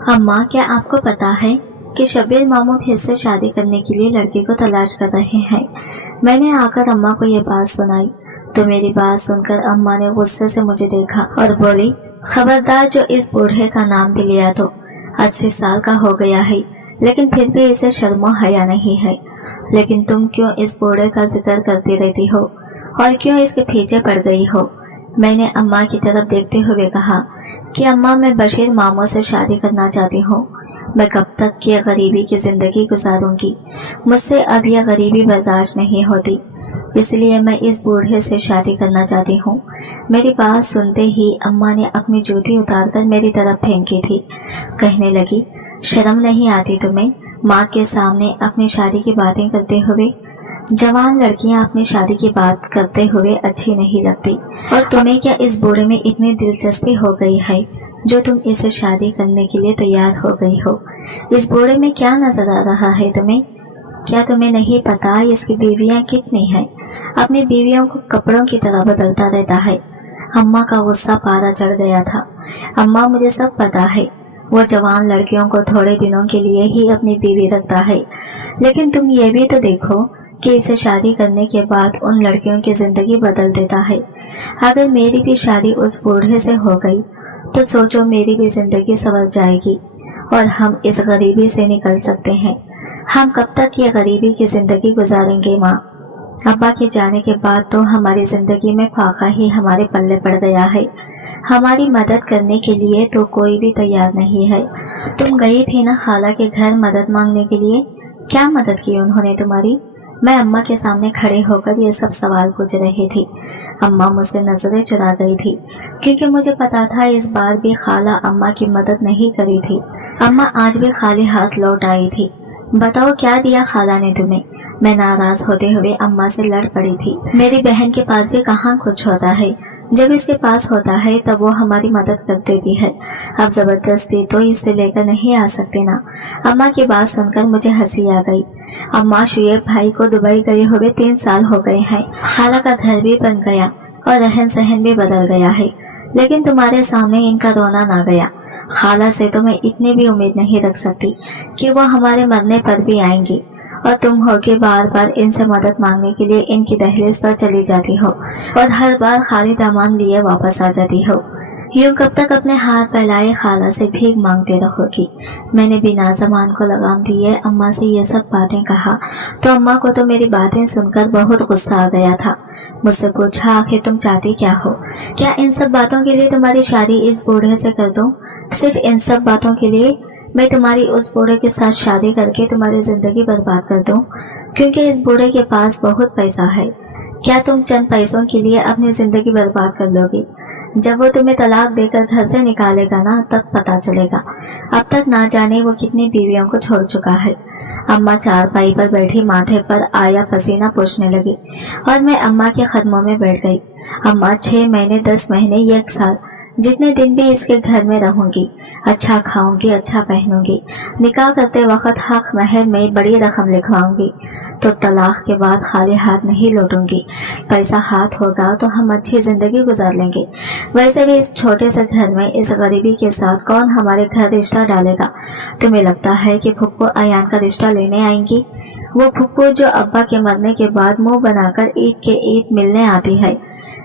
अम्मा, क्या आपको पता है कि शब्बीर मामू फिर से शादी करने के लिए लड़के को तलाश कर रहे हैं। मैंने आकर अम्मा को ये बात सुनाई तो मेरी बात सुनकर अम्मा ने गुस्से से मुझे देखा और बोली, खबरदार जो इस बूढ़े का नाम भी लिया तो 80 साल का हो गया है, लेकिन फिर भी इसे शर्मो हया नहीं है। लेकिन तुम क्यों इस बूढ़े का जिक्र करती रहती हो और क्यों इसके पीछे पड़ गई हो? मैंने अम्मा की तरफ देखते हुए कहा कि अम्मा, मैं बशीर मामू से शादी करना चाहती हूँ। मैं कब तक की गरीबी की जिंदगी गुजारूंगी? मुझसे अब यह गरीबी बर्दाश्त नहीं होती, इसलिए मैं इस बूढ़े से शादी करना चाहती हूँ। मेरी बात सुनते ही अम्मा ने अपनी जूती उतारकर मेरी तरफ फेंकी थी। कहने लगी, शर्म नहीं आती तुम्हें माँ के सामने अपनी शादी की बातें करते हुए? जवान लड़कियां अपनी शादी की बात करते हुए अच्छी नहीं लगती, और तुम्हें क्या इस बूढ़े में इतनी दिलचस्पी हो गई है जो तुम इसे शादी करने के लिए तैयार हो गई हो? इस बूढ़े में क्या नजर आ रहा है तुम्हें? क्या तुम्हें नहीं पता इसकी बीवियां कितनी हैं? अपनी बीवियों को कपड़ों की तरह बदलता रहता है। अम्मा का गुस्सा पारा चढ़ गया था। अम्मा, मुझे सब पता है, वो जवान लड़कियों को थोड़े दिनों के लिए ही अपनी बीवी रखता है, लेकिन तुम ये भी तो देखो कि इसे शादी करने के बाद उन लड़कियों की जिंदगी बदल देता है। अगर मेरी भी शादी उस बूढ़े से हो गई तो सोचो, मेरी भी जिंदगी संवर जाएगी और हम इस गरीबी से निकल सकते हैं। हम कब तक ये गरीबी की जिंदगी गुजारेंगे माँ? अब्बा के जाने के बाद तो हमारी जिंदगी में फाका ही हमारे पल्ले पड़ गया है। हमारी मदद करने के लिए तो कोई भी तैयार नहीं है। तुम गई थी ना खाला के घर मदद मांगने के लिए, क्या मदद की उन्होंने तुम्हारी? मैं अम्मा के सामने खड़े होकर ये सब सवाल पूछ रही थी। अम्मा मुझसे नजरें चुरा गई थी, क्योंकि मुझे पता था इस बार भी खाला अम्मा की मदद नहीं करी थी। अम्मा आज भी खाली हाथ लौट आई थी। बताओ, क्या दिया खाला ने तुम्हें? मैं नाराज होते हुए अम्मा से लड़ पड़ी थी। मेरी बहन के पास भी कहाँ कुछ होता है, जब इसके पास होता है तब वो हमारी मदद कर देती है। अब जबरदस्ती तो इससे लेकर नहीं आ सकते ना। अम्मा की बात सुनकर मुझे हंसी आ गई। अम्मा, शुएब भाई को दुबई गए हुए 3 साल हो गए हैं। खाला का घर भी बन गया और रहन सहन भी बदल गया है, लेकिन तुम्हारे सामने इनका रोना ना गया। खाला से तो मैं इतनी भी उम्मीद नहीं रख सकती कि वो हमारे मरने पर भी आएंगी, और तुम हो के बार बार इनसे मदद मांगने के लिए इनकी दहलीज पर चली जाती हो और हर बार खाली दामन लिए वापस आ जाती हो। यूं कब तक अपने हाथ फैलाए खाला से भीख मांगते रहोगी? मैंने बिना जबान को लगाम दिए अम्मा से ये सब बातें कहा तो अम्मा को तो मेरी बातें सुनकर बहुत गुस्सा आ गया था। मुझसे पूछा, आखिर तुम चाहती क्या हो? क्या इन सब बातों के लिए तुम्हारी शादी इस बूढ़े से कर दूं? सिर्फ इन सब बातों के लिए मैं तुम्हारी उस बूढ़े के साथ शादी करके तुम्हारी जिंदगी बर्बाद कर दूं? क्योंकि इस बूढ़े के पास बहुत पैसा है। क्या तुम चंद पैसों के लिए अपनी जिंदगी बर्बाद कर लोगी? जब वो तुम्हें तलाक देकर घर से निकालेगा ना, तब पता चलेगा। अब तक ना जाने वो कितनी बीवियों को छोड़ चुका है। अम्मा चारपाई पर बैठी माथे पर आया पसीना पोंछने लगी और मैं अम्मा के कदमों में बैठ गई। अम्मा, 6 महीने 10 महीने 1 साल जितने दिन भी इसके घर में रहूंगी, अच्छा खाऊंगी, अच्छा पहनूंगी, निकाह करते वक्त हक महर में बड़ी रकम लिखवाऊंगी, तो तलाक के बाद खाली हाथ नहीं लौटूंगी। पैसा हाथ होगा तो हम अच्छी जिंदगी गुजार लेंगे। वैसे भी इस छोटे से घर में इस गरीबी के साथ कौन हमारे घर रिश्ता डालेगा? तुम्हें लगता है कि फुप्पो अयान का रिश्ता लेने आएंगी? वो फुप्पो जो अब्बा के मरने के बाद मुंह बनाकर ईद के ईद मिलने आती है,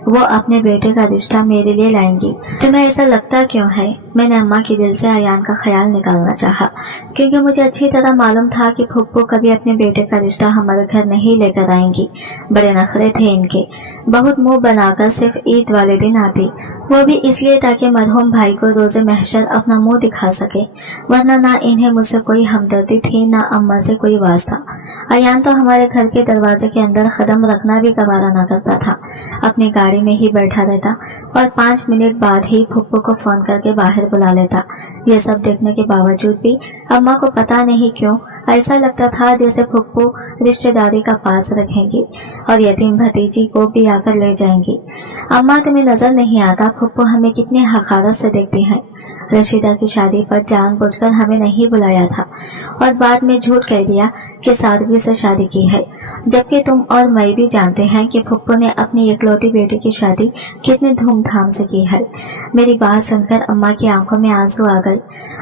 वो अपने बेटे का रिश्ता मेरे लिए लाएंगी। तुम्हें ऐसा लगता क्यों है? मैंने अम्मा के दिल से अयान का ख्याल निकालना चाहा, क्योंकि मुझे अच्छी तरह मालूम था कि फुप्पो कभी अपने बेटे का रिश्ता हमारे घर नहीं लेकर आएंगी। बड़े नखरे थे इनके। बहुत मुंह बनाकर सिर्फ ईद वाले दिन आती, वो भी इसलिए ताकि मरहूम भाई को रोजे महशर अपना मुंह दिखा सके, वरना ना इन्हें मुझसे कोई हमदर्दी थी ना अम्मा से कोई वास्ता। अयान तो हमारे घर के दरवाजे के अंदर कदम रखना भी गवारा न करता था। अपनी गाड़ी में ही बैठा रहता और 5 मिनट बाद ही फुप्पो को फोन करके बाहर बुला लेता। ये सब देखने के बावजूद भी अम्मा को पता नहीं क्यों ऐसा लगता था जैसे फुप्पो रिश्तेदारी का पास रखेंगी और यतीम भतीजी को भी आकर ले जाएंगी। अम्मा, तुम्हें नजर नहीं आता फुप्पो हमें कितनी हकारत से देखती हैं? रशीदा की शादी पर जानबूझकर हमें नहीं बुलाया था और बाद में झूठ कह दिया कि सादगी से शादी की है, जबकि तुम और मैं भी जानते हैं कि फुप्पो ने अपनी इकलौती बेटी की शादी कितनी धूमधाम से की है। मेरी बात सुनकर अम्मा की आंखों में आंसू आ गए।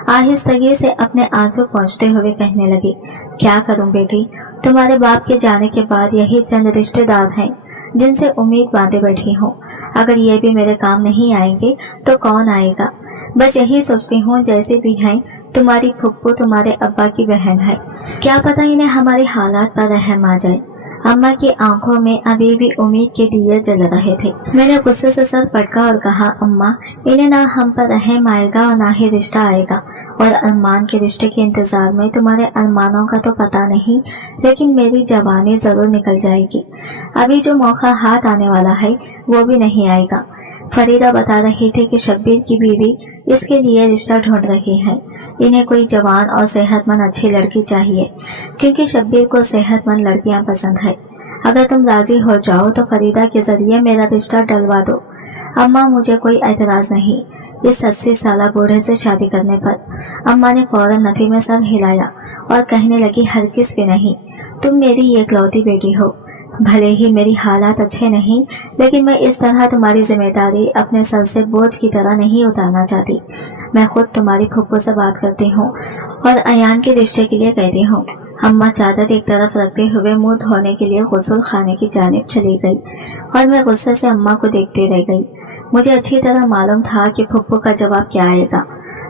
आहिस्तगी से अपने आंसू पोंछते हुए कहने लगी, क्या करूं बेटी, तुम्हारे बाप के जाने के बाद यही चंद रिश्तेदार हैं जिनसे उम्मीद बांधे बैठी हूँ। अगर ये भी मेरे काम नहीं आएंगे तो कौन आएगा। बस यही सोचती हूँ जैसे भी हैं तुम्हारी फुप्पू तुम्हारे अब्बा की बहन है, क्या पता इन्हें हमारे हालात पर रहम आ जाए। अम्मा की आंखों में अभी भी उम्मीद के दिए जल रहे थे। मैंने गुस्से से सर पटका और कहा, अम्मा इन्हें ना हम पर रहम आएगा और ना ही रिश्ता आएगा, और अरमान के रिश्ते के इंतजार में तुम्हारे अरमानों का तो पता नहीं, लेकिन मेरी जवानी जरूर निकल जाएगी। अभी जो मौका हाथ आने वाला है वो भी नहीं आएगा। फरीदा बता रही थी कि शब्बीर की बीवी इसके लिए रिश्ता ढूंढ रही है। इन्हें कोई जवान और सेहतमंद अच्छी लड़की चाहिए, क्योंकि शब्बीर को सेहतमंद लड़कियां पसंद है। अगर तुम राजी हो जाओ तो फरीदा के जरिए मेरा रिश्ता डलवा दो। अम्मा मुझे कोई एतराज नहीं इस 80 साल बूढ़े से शादी करने पर। अम्मा ने फौरन नफी में सर हिलाया और कहने लगी, हरगिज़ भी नहीं, तुम मेरी एकलौती बेटी हो। भले ही मेरी हालात अच्छे नहीं, लेकिन मैं इस तरह तुम्हारी जिम्मेदारी अपने सर से बोझ की तरह नहीं उतारना चाहती। मैं खुद तुम्हारी फुप्पो से बात करती हूँ और अयान के रिश्ते के लिए कहती हूँ। अम्मा चादर एक तरफ रखते हुए मुंह धोने के लिए गुस्ल खाने की जानिब चली गई और मैं गुस्से से अम्मा को देखती रह गई। मुझे अच्छी तरह मालूम था कि फुप्पो का जवाब क्या आएगा,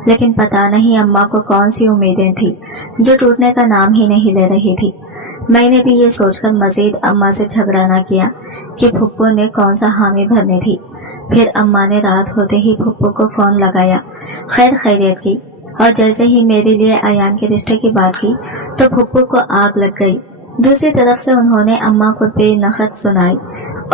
लेकिन पता नहीं अम्मा को कौन सी उम्मीदें थी जो टूटने का नाम ही नहीं ले रही थी। मैंने भी ये सोचकर मजीद अम्मा से झगड़ा न किया कि फुप्पो ने कौन सा हामी भरनी थी। फिर अम्मा ने रात होते ही फुप्पो को फोन लगाया, खैर खैरियत की, और जैसे ही मेरे लिए अयान के रिश्ते की बात की तो फुप्पो को आग लग गई। दूसरी तरफ से उन्होंने अम्मा को बेनखत सुनाई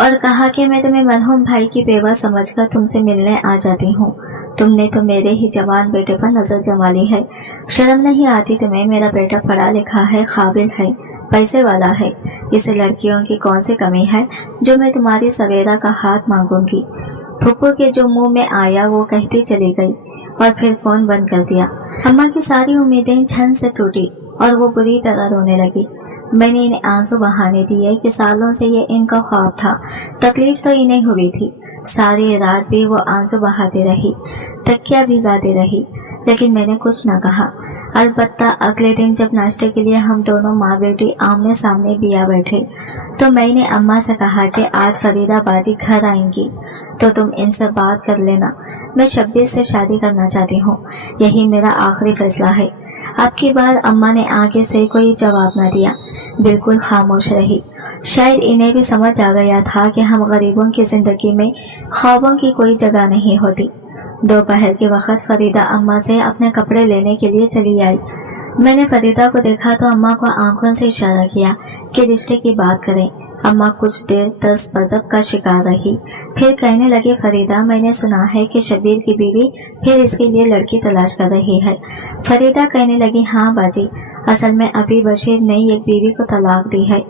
और कहा कि मैं तुम्हें मरहूम भाई की बेवा समझकर तुमसे मिलने आ जाती हूँ। तुमने तो मेरे ही जवान बेटे पर नजर जमा ली है। शर्म नहीं आती तुम्हें? मेरा बेटा पढ़ा लिखा है, काबिल है, पैसे वाला है। इसे लड़कियों की कौन सी कमी है जो मैं तुम्हारी सवेरा का हाथ मांगूंगी। फुप्पो के जो मुंह में आया वो कहती चली गई और फिर फोन बंद कर दिया। अम्मा की सारी उम्मीदें छन से टूटी और वो बुरी तरह रोने लगी। मैंने इन्हें आंसू बहाने दिए कि सालों से ये इनका ख्वाब था, तकलीफ तो इन्हें हुई थी। सारी रात भी वो आंसू बहाती रही, तकिया भिगाती रही, लेकिन मैंने कुछ न कहा। अलबत्ता अगले दिन जब नाश्ते के लिए हम दोनों माँ बेटी आमने सामने बिया बैठे तो मैंने अम्मा से कहा कि आज फरीदा बाजी घर आएंगी तो तुम इनसे बात कर लेना। मैं शब्बीर से शादी करना चाहती हूँ, यही मेरा आखिरी फैसला है। अब की बार अम्मा ने आगे से कोई जवाब न दिया, बिल्कुल खामोश रही। शायद इन्हें भी समझ आ गया था कि हम गरीबों की जिंदगी में ख्वाबों की कोई जगह नहीं होती। दोपहर के वक्त फरीदा अम्मा से अपने कपड़े लेने के लिए चली आई। मैंने फरीदा को देखा तो अम्मा को आंखों से इशारा किया कि रिश्ते की बात करें। अम्मा कुछ देर दस्त बज़ब का शिकार रही, फिर कहने लगे, फरीदा मैंने सुना है कि शब्बीर की बीवी फिर इसके लिए लड़की तलाश कर रही है। फरीदा कहने लगी, हाँ बाजी, असल में अभी बशीर ने एक बीवी को तलाक दी है,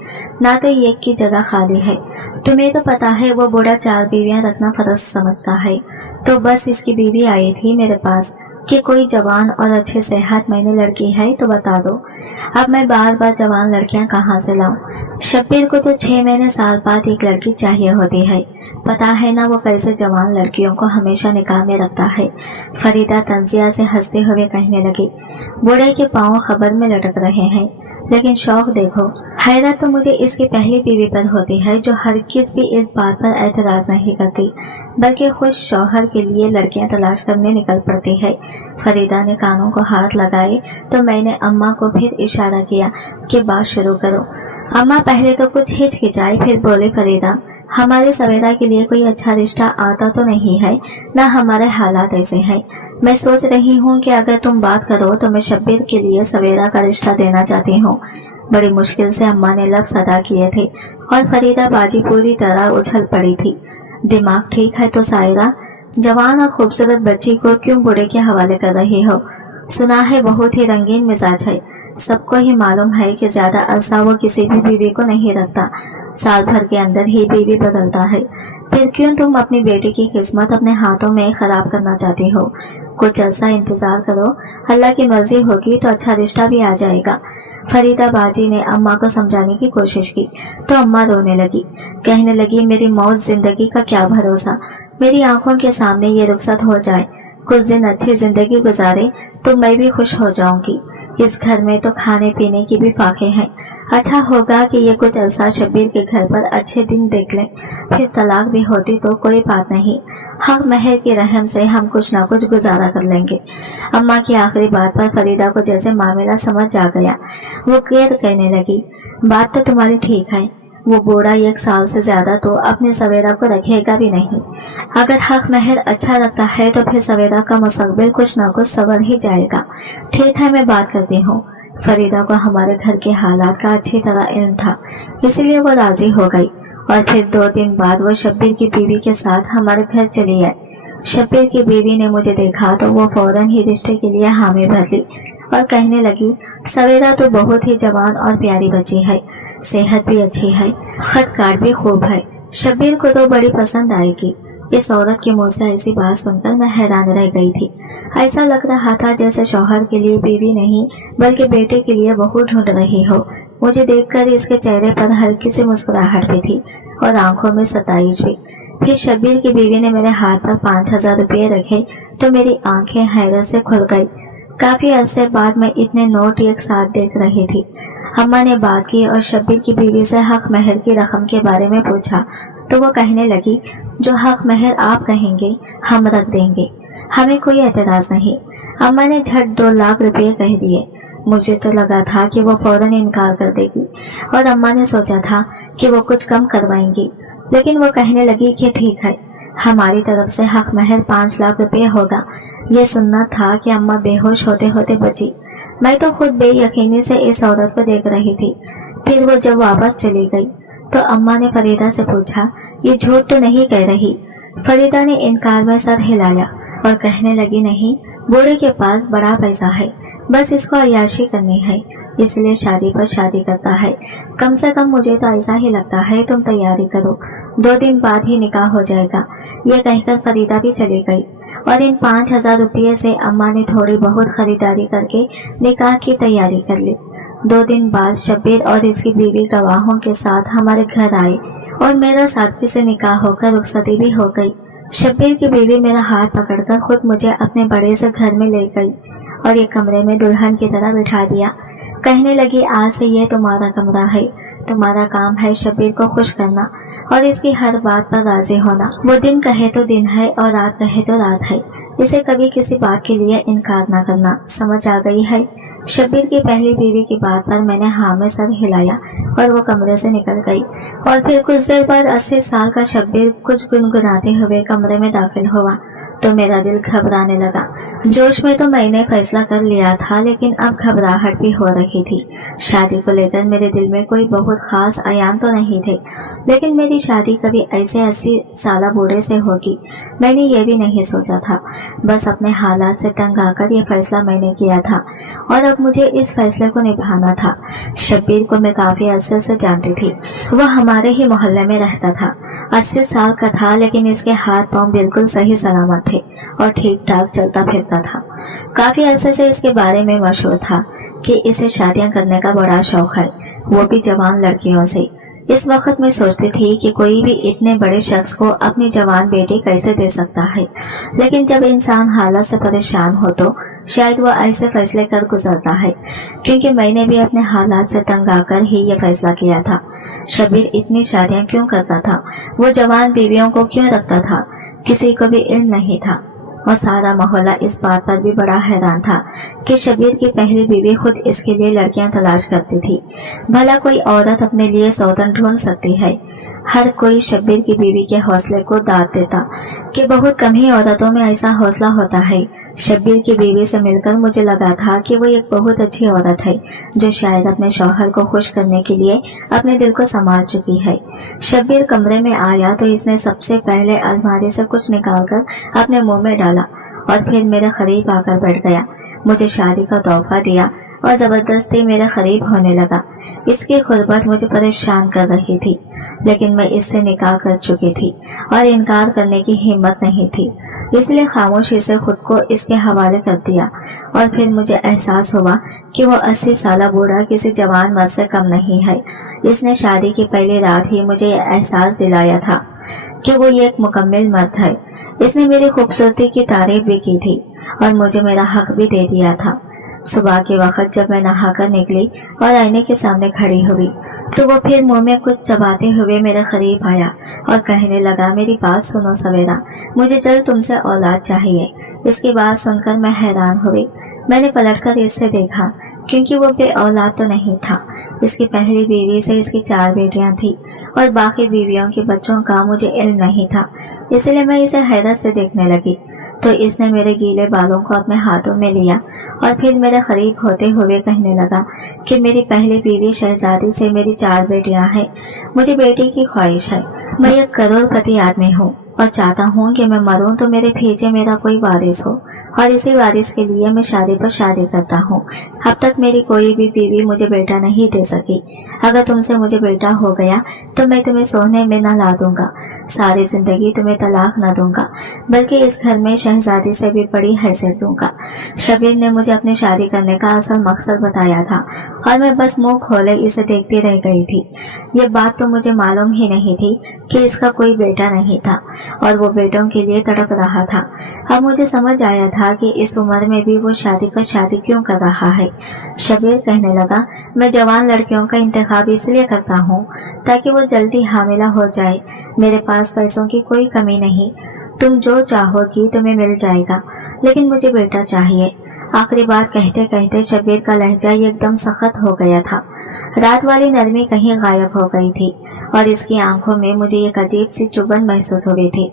ना तो एक की जगह खाली है। तुम्हें तो पता है वो बूढ़ा 4 बीवियां रखना फर्ज समझता है, तो बस इसकी बीवी आई थी मेरे पास कि कोई जवान और अच्छे सेहत मैंने लड़की है तो बता दो। अब मैं बार बार जवान लड़कियां कहाँ से लाऊं? शब्बीर को तो 6 महीने साल बाद एक लड़की चाहिए होती है। पता है ना वो कैसे जवान लड़कियों को हमेशा निकाह में रखता है। फरीदा तंजिया से हंसते हुए कहने लगी, बूढ़े के पाँव खबर में लटक रहे हैं, लेकिन शौक देखो। हैरत तो मुझे इसकी पहली बीवी पर होती है जो हरगिज़ भी इस बात पर एतराज नहीं करती, बल्कि खुश शौहर के लिए लड़कियां तलाश करने निकल पड़ती है। फरीदा ने कानों को हाथ लगाए तो मैंने अम्मा को फिर इशारा किया कि बात शुरू करो। अम्मा पहले तो कुछ हिचकिचाई, फिर बोले, फरीदा हमारे सवेरा के लिए कोई अच्छा रिश्ता आता तो नहीं है, ना हमारे हालात ऐसे हैं। मैं सोच रही हूँ कि अगर तुम बात करो तो मैं शब्बीर के लिए सवेरा का रिश्ता देना चाहती हूँ। बड़ी मुश्किल से अम्मा ने लफ्ज़ अदा किए थे और फरीदा बाजी पूरी तरह उछल पड़ी थी। दिमाग ठीक है तो सायरा, जवान और खूबसूरत बच्ची को क्यों बूढ़े के हवाले कर रही हो? सुना है बहुत ही रंगीन मिजाज है। सबको ही मालूम है कि ज्यादा अरसा वो किसी भी बीवी को नहीं रखता, साल भर के अंदर ही बीवी बदलता है। फिर क्यों तुम अपनी बेटी की किस्मत अपने हाथों में खराब करना चाहती हो? कुछ अरसा इंतजार करो, अल्लाह की मर्जी होगी तो अच्छा रिश्ता भी आ जाएगा। फरीदा बाजी ने अम्मा को समझाने की कोशिश की तो अम्मा रोने लगी, कहने लगी, मेरी मौत जिंदगी का क्या भरोसा, मेरी आंखों के सामने ये रुखसत हो जाए कुछ दिन अच्छी जिंदगी गुजारे तो मैं भी खुश हो जाऊंगी। इस घर में तो खाने पीने की भी फाके हैं। अच्छा होगा कि ये कुछ अरसा शब्बीर के घर पर अच्छे दिन देख लें, फिर तलाक भी होती तो कोई बात नहीं। हक महर की रहम से हम कुछ ना कुछ गुजारा कर लेंगे। अम्मा की आखिरी बात पर फरीदा को जैसे मामला समझ आ गया। वो क्लियर कहने लगी, बात तो तुम्हारी ठीक है, वो बूढ़ा 1 साल से ज्यादा तो अपने सवेरा को रखेगा भी नहीं। अगर हक महर अच्छा लगता है तो फिर सवेरा का मुस्तकबिल कुछ ना कुछ सवर ही जाएगा। ठीक है, मैं बात करती हूँ। फरीदा को हमारे घर के हालात का अच्छी तरह इल्म था, इसीलिए वो राजी हो गई और फिर 2 दिन बाद वो शब्बीर की बीवी के साथ हमारे घर चली आई। शब्बीर की बीवी ने मुझे देखा तो वो फौरन ही रिश्ते के लिए हामी भर ली और कहने लगी, सवेरा तो बहुत ही जवान और प्यारी बच्ची है, सेहत भी अच्छी है, खत काट भी खूब है, शब्बीर को तो बड़ी पसंद आएगी। इस औरत के मुंह से ऐसी बात सुनकर मैं हैरान रह गई थी। ऐसा लग रहा था जैसे शौहर के लिए बीवी नहीं बल्कि बेटे के लिए बहू ढूंढ रही हो। मुझे देखकर इसके चेहरे पर हल्की सी मुस्कुराहट भी थी और आंखों में सताइश भी। फिर शब्बीर की बीवी ने मेरे हाथ पर 5000 रुपये रखे तो मेरी आंखें हैरत से खुल गई। काफी अरसे बाद मैं इतने नोट एक साथ देख रही थी। अम्मा ने बात की और शब्बीर की बीवी से हक महर की रकम के बारे में पूछा तो वो कहने लगी, जो हक महर आप कहेंगे हम रख देंगे, हमें कोई एतराज नहीं। अम्मा ने झट 2 लाख रुपए कह दिए। मुझे तो लगा था कि वो फौरन इनकार कर देगी और अम्मा ने सोचा था कि वो कुछ कम करवाएंगी, लेकिन वो कहने लगी कि ठीक है, हमारी तरफ से हक महर 5 लाख रुपए होगा। ये सुनना था कि अम्मा बेहोश होते होते बची। मैं तो खुद बेयकीनी से इस औरत को देख रही थी। फिर वो जब वापस चली गई तो अम्मा ने फरीदा से पूछा, ये झूठ तो नहीं कह रही? फरीदा ने इनकार में सर हिलाया और कहने लगी, नहीं, बूढ़े के पास बड़ा पैसा है, बस इसको अय्याशी करनी है, इसलिए शादी पर शादी करता है। कम से कम मुझे तो ऐसा ही लगता है, तुम तैयारी करो, 2 दिन बाद ही निकाह हो जाएगा। ये कहकर फरीदा भी चली गई और इन 5000 रुपये से अम्मा ने थोड़ी बहुत खरीदारी करके निकाह की तैयारी कर ली। 2 दिन बाद शब्बीर और इसकी बीवी गवाहों के साथ हमारे घर आए और मेरा सादगी से निकाह होकर रुखसती भी हो गई। शब्बीर की बीवी मेरा हाथ पकड़कर खुद मुझे अपने बड़े से घर में ले गई और एक कमरे में दुल्हन की तरह बिठा दिया। कहने लगी, आज से ये तुम्हारा कमरा है, तुम्हारा काम है शब्बीर को खुश करना और इसकी हर बात पर राजी होना। वो दिन कहे तो दिन है और रात कहे तो रात है, इसे कभी किसी बात के लिए इनकार न करना। समझ आ गई है? शब्बीर की पहली बीवी की बात पर मैंने हाँ में सर हिलाया और वो कमरे से निकल गई और फिर कुछ देर बाद 80 साल का शब्बीर कुछ गुनगुनाते हुए कमरे में दाखिल हुआ तो मेरा दिल घबराने लगा। जोश में तो मैंने फैसला कर लिया था, लेकिन अब घबराहट भी हो रही थी। शादी को लेकर मेरे दिल में कोई बहुत खास आयाम तो नहीं थे, लेकिन मेरी शादी कभी ऐसे 80 साल बूढ़े से होगी मैंने ये भी नहीं सोचा था। बस अपने हालात से तंग आकर ये फैसला मैंने किया था और अब मुझे इस फैसले को निभाना था। शब्बीर को मैं काफी अरसे से जानती थी, वह हमारे ही मोहल्ले में रहता था। 80 साल का था, लेकिन इसके हाथ पांव बिल्कुल सही सलामत थे और ठीक ठाक चलता फिरता था। काफी अरसे से इसके बारे में मशहूर था कि इसे शादियां करने का बड़ा शौक है, वो भी जवान लड़कियों से। इस वक्त मैं सोचती थी कि कोई भी इतने बड़े शख्स को अपनी जवान बेटी कैसे दे सकता है, लेकिन जब इंसान हालत से परेशान हो तो शायद वह ऐसे फैसले कर गुजरता है, क्योंकि मैंने भी अपने हालात से तंग आकर ही यह फैसला किया था। शब्बीर इतनी शादियां क्यों करता था, वो जवान बीवियों को क्यों रखता था, किसी को भी इल्म नहीं था और सारा मोहल्ला इस बात पर भी बड़ा हैरान था कि शब्बीर की पहली बीवी खुद इसके लिए लड़कियां तलाश करती थी। भला कोई औरत अपने लिए सौतन ढूंढ सकती है? हर कोई शब्बीर की बीवी के हौसले को दाद देता कि बहुत कम ही औरतों में ऐसा हौसला होता है। शब्बीर की बीवी से मिलकर मुझे लगा था कि वो एक बहुत अच्छी औरत है जो शायद अपने शौहर को खुश करने के लिए अपने दिल को संभाल चुकी है। शब्बीर कमरे में आया तो इसने सबसे पहले अलमारी से कुछ निकालकर अपने मुंह में डाला और फिर मेरे करीब आकर बैठ गया। मुझे शादी का तोहफा दिया और जबरदस्ती मेरे करीब होने लगा। इसकी खुरबत मुझे परेशान कर रही थी, लेकिन मैं इससे निकाह कर चुकी थी और इनकार करने की हिम्मत नहीं थी, इसलिए खामोशी से खुद को इसके हवाले कर दिया। और फिर मुझे एहसास हुआ कि वो 80 साल बूढ़ा किसी जवान मर्द से कम नहीं है। इसने शादी की पहली रात ही मुझे यह एहसास दिलाया था कि वो ये एक मुकम्मल मर्द है। इसने मेरी खूबसूरती की तारीफ भी की थी और मुझे मेरा हक भी दे दिया था। सुबह के वक्त जब मैं नहाकर निकली और आईने के सामने खड़ी हुई तो वो फिर मुंह में कुछ चबाते हुए मेरे करीब आया और कहने लगा, मेरी बात सुनो सवेरा, मुझे जल्द तुमसे औलाद चाहिए। इसकी बात सुनकर मैं हैरान हुई। मैंने पलटकर इससे देखा क्योंकि वो बे औलाद तो नहीं था। इसकी पहली बीवी से इसकी 4 बेटियां थी और बाकी बीवियों के बच्चों का मुझे इल्म नहीं था, इसलिए मैं इसे हैरत से देखने लगी। तो इसने मेरे गीले बालों को अपने हाथों में लिया और फिर मेरे करीब होते हुए कहने लगा कि मेरी पहली बीवी शहजादी से मेरी 4 बेटियां हैं। मुझे बेटी की ख्वाहिश है। मैं एक करोड़पति आदमी हूँ और चाहता हूँ कि मैं मरूं तो मेरे पीछे मेरा कोई वारिस हो और इसी वारिस के लिए मैं शादी पर शादी करता हूँ। अब तक मेरी कोई भी बीवी मुझे बेटा नहीं दे सकी। अगर तुमसे मुझे बेटा हो गया तो मैं तुम्हें सोने में न ला दूंगा, सारी जिंदगी तुम्हें तलाक न दूंगा, बल्कि इस घर में शहजादी से भी बड़ी हैसियत दूंगा। शबीर ने मुझे अपनी शादी करने का असल मकसद बताया था और मैं बस मुंह खोले इसे देखती रह गई थी। ये बात तो मुझे मालूम ही नहीं थी कि इसका कोई बेटा नहीं था और वो बेटों के लिए तड़प रहा था। अब मुझे समझ आया था कि इस उम्र में भी वो शादी पर शादी क्यों कर रहा है। शबीर कहने लगा, मैं जवान लड़कियों का इंतखाब इसलिए करता हूँ ताकि वो जल्दी हामिला हो जाए। मेरे पास पैसों की कोई कमी नहीं, तुम जो चाहोगी तुम्हें मिल जाएगा, लेकिन मुझे बेटा चाहिए। आखिरी बार कहते कहते शबीर का लहजा एकदम सख्त हो गया था। रात वाली नरमी कहीं गायब हो गई थी और इसकी आंखों में मुझे एक अजीब सी चुभन महसूस हो गई थी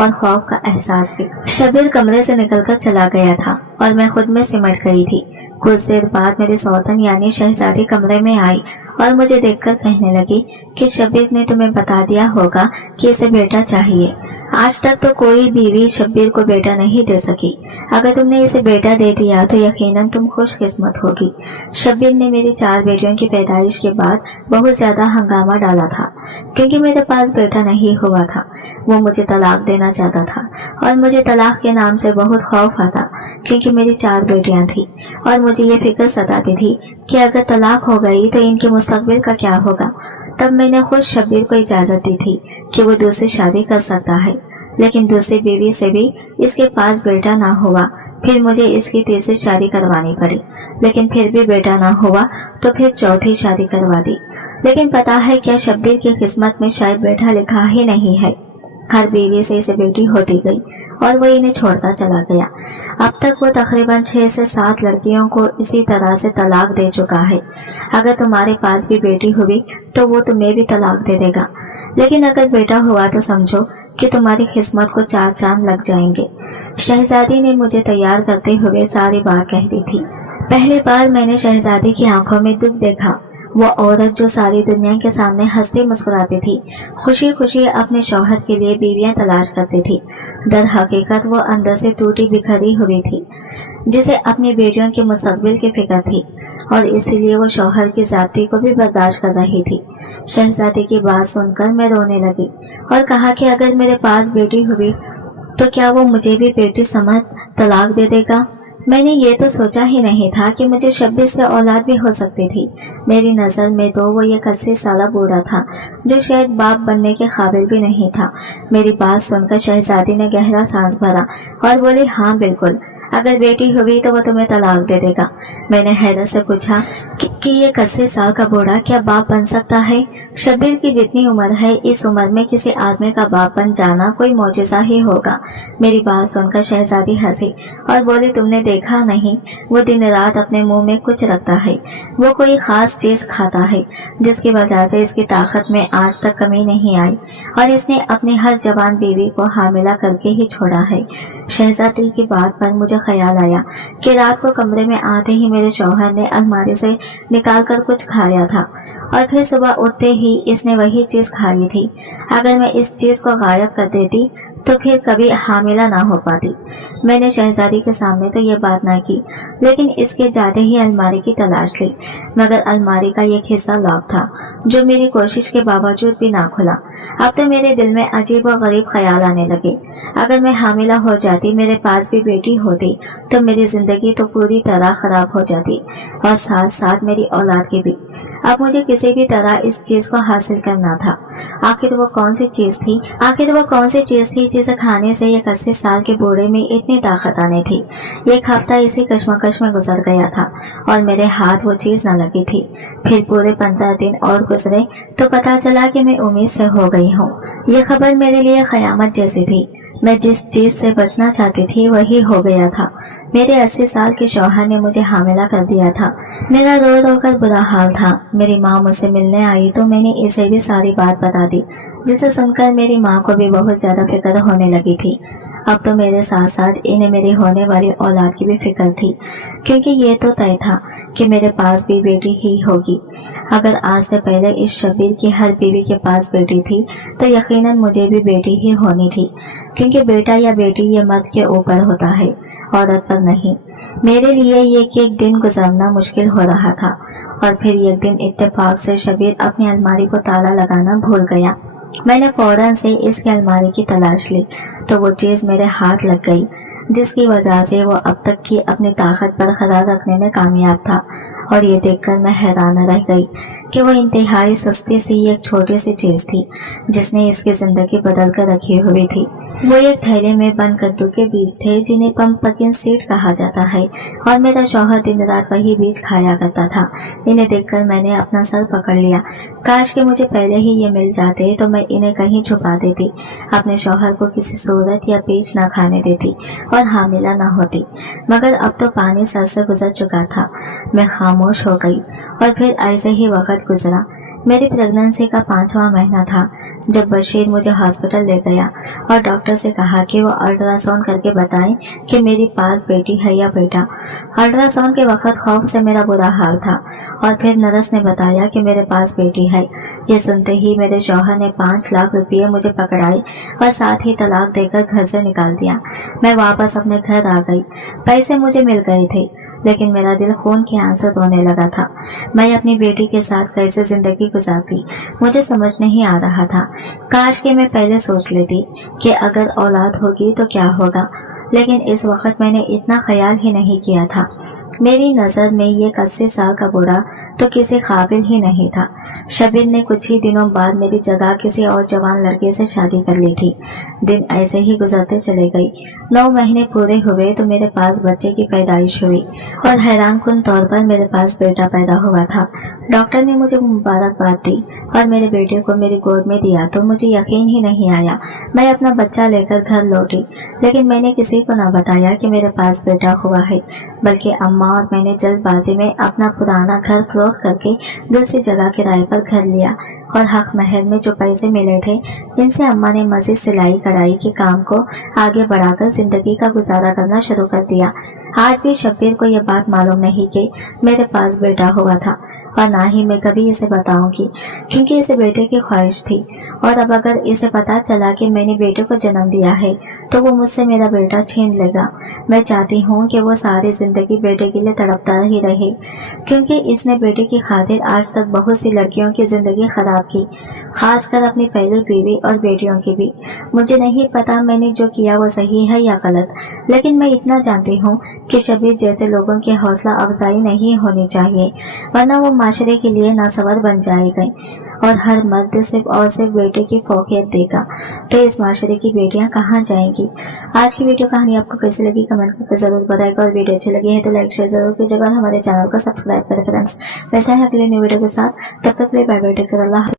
और खौफ का एहसास भी। शबीर कमरे से निकलकर चला गया था और मैं खुद में सिमट गई थी। कुछ देर बाद मेरी सौतन यानी शहजादी कमरे में आई और मुझे देखकर कहने लगी कि शबीर ने तुम्हें बता दिया होगा कि इसे बेटा चाहिए। आज तक तो कोई बीवी शबीर को बेटा नहीं दे सकी। अगर तुमने इसे बेटा दे दिया तो यकीनन तुम खुशकिस्मत होगी। शबीर ने मेरी 4 बेटियों की पैदाइश के बाद बहुत ज्यादा हंगामा डाला था क्योंकि मेरे पास बेटा नहीं हुआ था। वो मुझे तलाक देना चाहता था और मुझे तलाक के नाम से बहुत खौफ आता क्योंकि मेरी 4 बेटियां थी और मुझे ये फिक्र सताती थी कि अगर तलाक हो गई तो इनके मुस्तकबिल का क्या होगा। तब मैंने खुद शबीर को इजाजत दी थी कि वो दूसरी शादी कर सकता है, लेकिन दूसरी बीवी से भी इसके पास बेटा ना हुआ। फिर मुझे इसकी तीसरी शादी करवानी पड़ी, लेकिन फिर भी बेटा ना हुआ तो फिर चौथी शादी करवा दी। लेकिन पता है क्या, शबीर की किस्मत में शायद बेटा लिखा ही नहीं है। हर बीवी से इसे बेटी होती गई और वो इन्हें छोड़ता चला गया। अब तक वो तकरीबन 6 से 7 लड़कियों को इसी तरह से तलाक दे चुका है। अगर तुम्हारे पास भी बेटी हुई तो वो तुम्हें भी तलाक दे देगा, लेकिन अगर बेटा हुआ तो समझो कि तुम्हारी किस्मत को 4 चांद लग जाएंगे। शहजादी ने मुझे तैयार करते हुए सारी बात कह दी थी। पहली बार मैंने शहजादी की आंखों में दुख देखा। वो औरत जो सारी दुनिया के सामने हंसती मुस्कुराती थी, खुशी खुशी अपने शौहर के लिए बीवियां तलाश करती थी, दर हकीकत वो अंदर से टूटी बिखरी हुई थी, जिसे अपनी बेटियों के मुस्तकबिल की फिक्र थी और इसीलिए वो शौहर की जाती को भी बर्दाश्त कर रही थी। शहजादी की बात सुनकर मैं रोने लगी और कहा कि अगर मेरे पास बेटी हुई तो क्या वो मुझे भी बेटी समझ तलाक दे देगा। मैंने ये तो सोचा ही नहीं था कि मुझे शबीर से औलाद भी हो सकती थी। मेरी नजर में तो वो एक 80 साल बूढ़ा था जो शायद बाप बनने के काबिल भी नहीं था। मेरी बात सुनकर शहजादी ने गहरा सांस भरा और बोली, हाँ बिल्कुल, अगर बेटी हुई तो वो तुम्हें तलाक दे देगा। मैंने हैरत से पूछा कि ये 80 साल का बूढ़ा क्या बाप बन सकता है। शबीर की जितनी उम्र है, इस उम्र में किसी आदमी का बाप बन जाना कोई मौजज़ा ही होगा। मेरी बात सुनकर शहजादी हंसी और बोली, तुमने देखा नहीं, वो दिन रात अपने मुंह में कुछ रखता है। वो कोई खास चीज खाता है जिसकी वजह से इसकी ताकत में आज तक कमी नहीं आई और इसने अपनी हर जवान बीवी को हामिला करके ही छोड़ा है। शहजादी की बात पर मुझे ख्याल आया कि रात को कमरे में आते ही मेरे शौहर ने अलमारी से निकालकर कुछ खाया था और फिर सुबह उठते ही इसने वही चीज खाई थी। अगर मैं इस चीज को गायब कर देती तो फिर कभी हामिला ना हो पाती। मैंने शहजादी के सामने तो ये बात ना की, लेकिन इसके जाते ही अलमारी की तलाश ली, मगर अलमारी का एक हिस्सा लॉक था जो मेरी कोशिश के बावजूद भी ना खुला। अब तो मेरे दिल में अजीब और गरीब ख्याल आने लगे। अगर मैं हामिला हो जाती, मेरे पास भी बेटी होती, तो मेरी जिंदगी तो पूरी तरह खराब हो जाती और साथ साथ मेरी औलाद की भी। अब मुझे किसी भी तरह इस चीज को हासिल करना था आखिर वो कौन सी चीज थी जिसे खाने से एक 80 साल के बूढ़े में इतनी ताकत आनी थी। एक हफ्ता इसी कश्मकश में गुजर गया था और मेरे हाथ वो चीज न लगी थी। फिर पूरे 15 दिन और गुजरे तो पता चला कि मैं उम्मीद से हो गई हूँ। ये खबर मेरे लिए कयामत जैसी थी। मैं जिस चीज से बचना चाहती थी वही हो गया था। मेरे 80 साल के शौहर ने मुझे हामिला कर दिया था। मेरा रो रो कर बुरा हाल था। मेरी माँ मुझसे मिलने आई तो मैंने इसे भी सारी बात बता दी, जिसे सुनकर मेरी माँ को भी बहुत ज्यादा फिक्र होने लगी थी। अब तो मेरे साथ साथ इन्हें मेरी होने वाली औलाद की भी फिक्र थी, क्योंकि ये तो तय था कि मेरे पास भी बेटी ही होगी। अगर आज से पहले इस शब्बीर की हर बीवी के पास बेटी थी तो यकीनन मुझे भी बेटी ही होनी थी, क्योंकि बेटा या बेटी ये मर्द के ऊपर होता है, औरत पर नहीं। मेरे लिए ये एक दिन गुजरना मुश्किल हो रहा था और फिर एक दिन इत्तेफाक से शब्बीर अपनी अलमारी को ताला लगाना भूल गया। मैंने फौरन से इसकी अलमारी की तलाश ली तो वो चीज मेरे हाथ लग गई, जिसकी वजह से वो अब तक की अपनी ताकत बरकरार रखने में कामयाब था। और ये देखकर मैं हैरान रह गई कि वो इंतहाई सुस्ती सी एक छोटी सी चीज थी जिसने इसकी जिंदगी बदल कर रखी हुई थी। वो एक थैले में बंद कद्दू के बीज थे जिन्हें पंपकिन सीड कहा जाता है, और मेरा शौहर दिन रात वही बीज खाया करता था। इन्हें देखकर मैंने अपना सर पकड़ लिया। काश कि मुझे पहले ही ये मिल जाते तो मैं इन्हें कहीं छुपा देती, अपने शौहर को किसी सूरत या बीज न खाने देती और हामिला न होती। मगर अब तो पानी सर से गुजर चुका था। मैं खामोश हो गई और फिर ऐसे ही वक्त गुजरा। मेरी प्रेगनेंसी का 5वां महीना था जब बशीर मुझे हॉस्पिटल ले गया और डॉक्टर से कहा कि वो अल्ट्रासाउंड करके बताएं कि मेरे पास बेटी है या बेटा। अल्ट्रासाउंड के वक्त खौफ से मेरा बुरा हाल था और फिर नर्स ने बताया कि मेरे पास बेटी है। ये सुनते ही मेरे शौहर ने 5 लाख रुपये मुझे पकड़ाए और साथ ही तलाक देकर घर से निकाल दिया। मैं वापस अपने घर आ गई। पैसे मुझे मिल गए थे, लेकिन मेरा दिल खून के आंसू रोने लगा था। मैं अपनी बेटी के साथ कैसे जिंदगी गुजारती मुझे समझ नहीं आ रहा था। काश कि मैं पहले सोच लेती कि अगर औलाद होगी तो क्या होगा, लेकिन इस वक्त मैंने इतना ख्याल ही नहीं किया था। मेरी नजर में ये 80 साल का बूढ़ा तो किसी काबिल ही नहीं था। शब्बीर ने कुछ ही दिनों बाद मेरी जगह किसी और जवान लड़के से शादी कर ली थी। दिन ऐसे ही गुजरते चले गए। 9 महीने पूरे हुए तो मेरे पास बच्चे की पैदाइश हुई और हैरानकुन तौर पर मेरे पास बेटा पैदा हुआ था। डॉक्टर ने मुझे मुबारकबाद दी और मेरे बेटे को मेरी गोद में दिया तो मुझे यकीन ही नहीं आया। मैं अपना बच्चा लेकर घर लौटी, लेकिन मैंने किसी को न बताया कि मेरे पास बेटा हुआ है, बल्कि अम्मा और मैंने जल्दबाजी में अपना पुराना घर फरोख्त करके दूसरी जगह किराए पर घर लिया और हक महल में जो पैसे मिले थे इनसे अम्मा ने मजीद सिलाई कढ़ाई के काम को आगे बढ़ाकर जिंदगी का गुजारा करना शुरू कर दिया। आज भी शब्बीर को यह बात मालूम नहीं कि मेरे पास बेटा हुआ था और ना ही मैं कभी इसे बताऊंगी, क्योंकि इसे बेटे की ख्वाहिश थी। और अब अगर इसे पता चला कि मैंने बेटे को जन्म दिया है तो वो मुझसे मेरा बेटा छीन लेगा। मैं चाहती हूँ कि वो सारी जिंदगी बेटे के लिए तड़पता ही रहे, क्योंकि इसने बेटे की खातिर आज तक बहुत सी लड़कियों की जिंदगी खराब की, खासकर अपनी पहली बीवी और बेटियों की भी। मुझे नहीं पता मैंने जो किया वो सही है या गलत, लेकिन मैं इतना जानती हूँ कि शब्बीर जैसे लोगों की हौसला अफजाई नहीं होनी चाहिए, वरना वो माशरे के लिए नासवर बन जाएंगे और हर मर्द सिर्फ और सिर्फ बेटे की फोकियत देगा। तो इस माशरे की बेटियां कहाँ जाएंगी। आज की वीडियो कहानी आपको कैसी लगी कमेंट करके जरूर बताएगा, और वीडियो अच्छी लगी है तो लाइक शेयर जरूर कीजिएगा और हमारे चैनल को सब्सक्राइब करें फ्रेंड्स। मिलते हैं अगले न्यू वीडियो के साथ, तब तक के लिए बाय बाय, टेक केयर, अल्लाह।